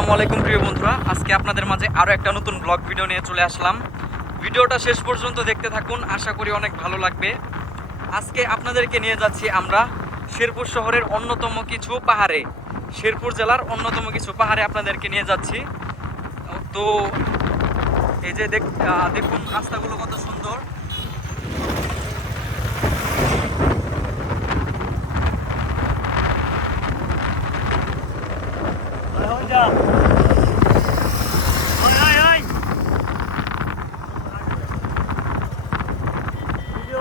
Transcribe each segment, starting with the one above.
আসসালামু আলাইকুম প্রিয় বন্ধুরা। আজকে আপনাদের মাঝে আরও একটা নতুন ব্লগ ভিডিও নিয়ে চলে আসলাম। ভিডিওটা শেষ পর্যন্ত দেখতে থাকুন, আশা করি অনেক ভালো লাগবে। আজকে আপনাদেরকে নিয়ে যাচ্ছি আমরা শেরপুর শহরের অন্যতম কিছু পাহাড়ে। শেরপুর জেলার অন্যতম কিছু পাহাড়ে আপনাদেরকে নিয়ে যাচ্ছি। তো এই যে দেখ দেখুন রাস্তাগুলো কত সুন্দর।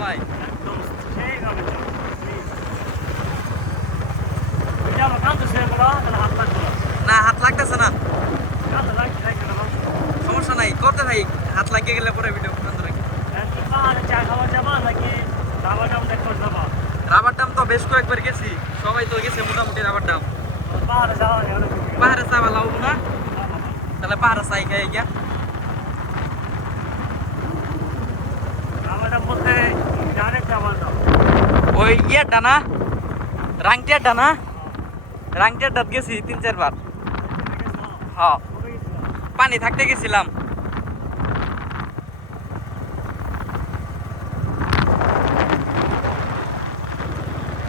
লাগবে না। হাত লাগতেছে না। সমস্যা নাই করতে থাকি। হাত লাগিয়ে গেলে পরে ভিডিও বন্ধ রাখি রাবার ডাম তো বেশ কয়েকবার গেছি সবাই তো গেছে মোটামুটি রাবার ডাম পাহাড়ে যাওয়া পাহাড়ে ভালো হব না। তাহলে পাহাড়ে চাই খাই গিয়া। ওই ইয়ারটা না রাংটিয়ারটা না রাংটিয়ারটা গেছি তিন চারবার। হ। পানি থাকতে গেছিলাম।